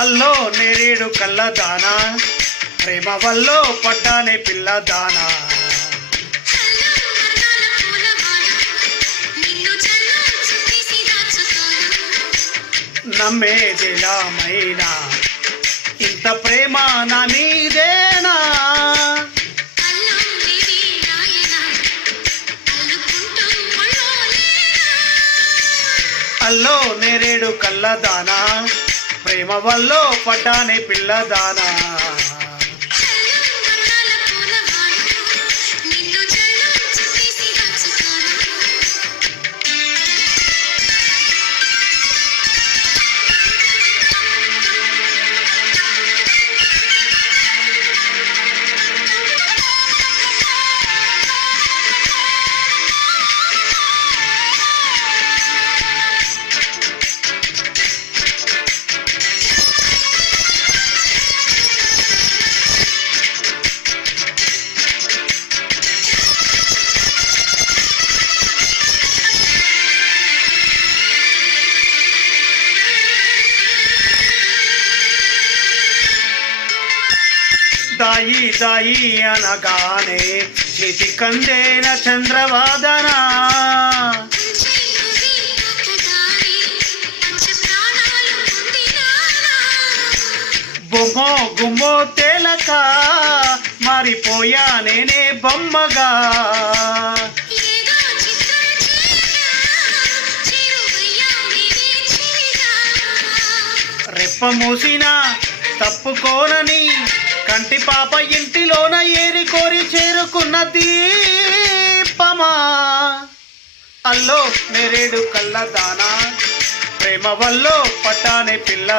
అల్లో నేరేడు కళ్ళ దానా. ప్రేమ వల్లో పడ్డానే పిల్ల దానా. నమ్మేదిలామైనా ఇంత ప్రేమ నా మీదేనా? అల్లో నేరేడు కళ్ళ దానా. ప్రేమ వల్ల పడ్డానే పిల్లదానా. తాయి తాయి అనగానే చేతి కందేన చంద్రవాదనా. బొమ్మో గుమ్మో తేలక మారిపోయా నేనే బొమ్మగా. రెప్ప మూసిన తప్పుకోనని కంటి పాప ఇంటిలోన ఏరి కోరి చేరుకున్న దీపమా? అల్లో నేరేడు కళ్ళ దానా ప్రేమ వల్లో పట్టానే పిల్ల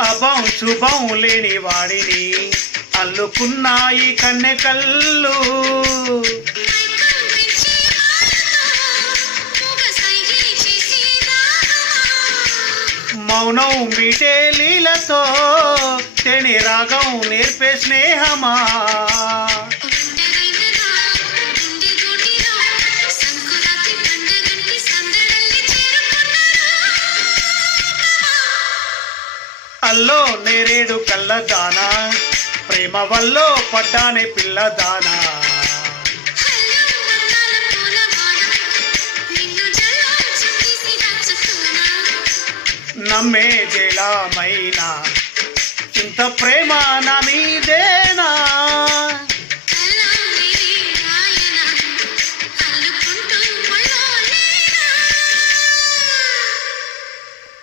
అభం శుభం లేని వాడిని అల్లుకున్నాయి కన్నె కళ్ళు మౌనం మీటే లీలతో తెని రాగం నేర్పే స్నేహమా? అల్లో నేరేడు కళ్ళ దానా ప్రేమ వల్లో పడ్డానే పిల్ల దానా నమ్మే జలామైనా ఇంత ప్రేమ నా మీదేనా?